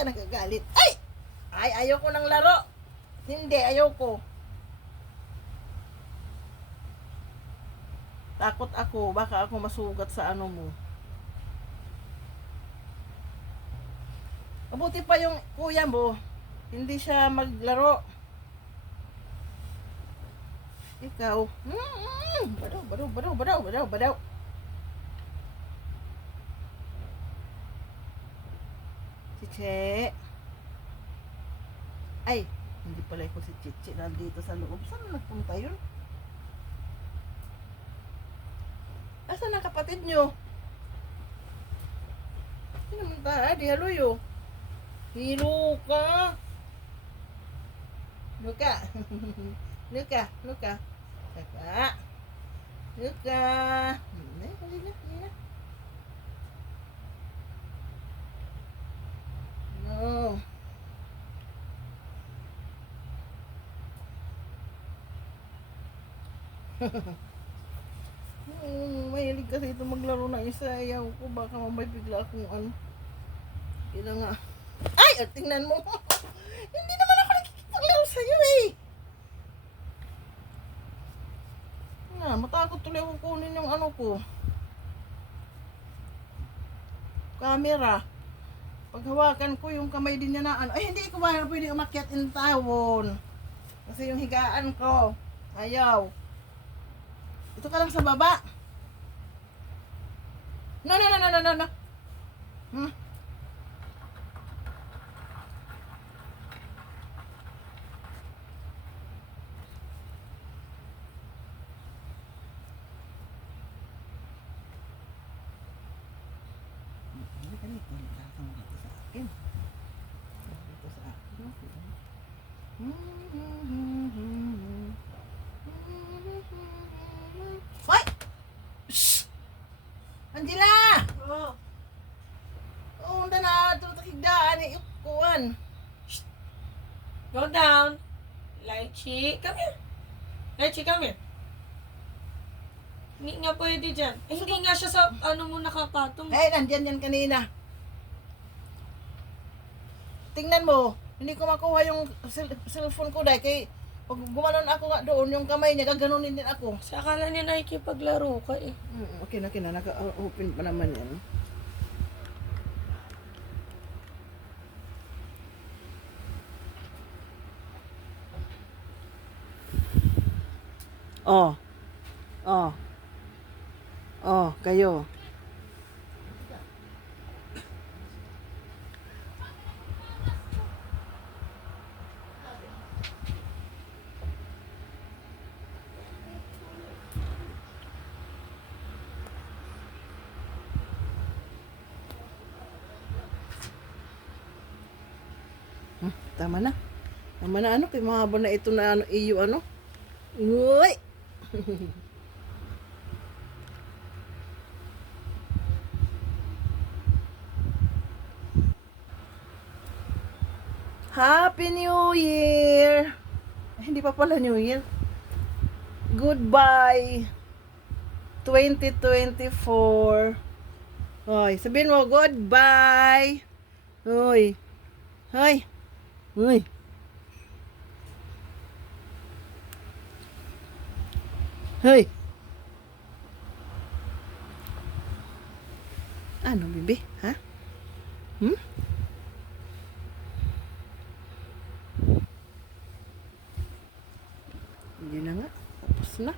ka nagagalit? Ay! Ay, ayoko ng laro. Hindi, ayoko. Takot ako, baka ako masugat sa ano mo. Mabuti pa yung kuya mo, hindi siya maglaro. Ikaw, badaw, badaw, badaw, badaw, badaw, badaw. Si Che. Ay, hindi pala ako si Chichi nandito sa loob. Saan nagpunta yun? Asan ang kapatid nyo? Sino naman tayo? Di haluyo. Hilo ka. Luka. Luka. Luka. Luka. Luka. Hali na. Hali na. No. Mahilig kasi ito maglaro ng isa. Ayaw ko. Baka mamay bigla akong ano. Kaya nga. Ay! Tingnan mo. Hindi naman ako nakikipaglaro sa'yo eh. Matakot tuloy ako kunin yung ano ko. Camera. Paghawakan ko yung kamay din niya na ano. Ay, hindi ko ba pwede umakyat in tawon. Kasi yung higaan ko. Ayaw. Ito ka lang sa baba. No. Hmm? Hoy! Shh! Angela! Oh, Oh, na tutakigdaan eh. Kuwan. go down. Lychee, come here. Lychee, come here. Hindi nga pwede dyan. Eh, hindi nga siya sa ano mo nakapatong. Eh, nandyan yan kanina. Tingnan mo, hindi ko makuha yung cellphone ko dahil kay pag gumanon ako nga doon, yung kamay niya, gaganunin din ako. Sa akala niya nakikipaglaro ka eh. Okay na, naka-open pa naman yan. Oh. Oh. Oh, kayo. Tama na. Tama na ano, kay mahaba na ito na ano, iyo ano. Uy! Happy New Year! Ay, hindi pa pala New Year. Goodbye 2024. Hoy, sabihin mo goodbye. Hoy. Hoy. Hoy. Hoy. Ano, bibi? Ha? Hmm? Hindi na nga. Tapos na.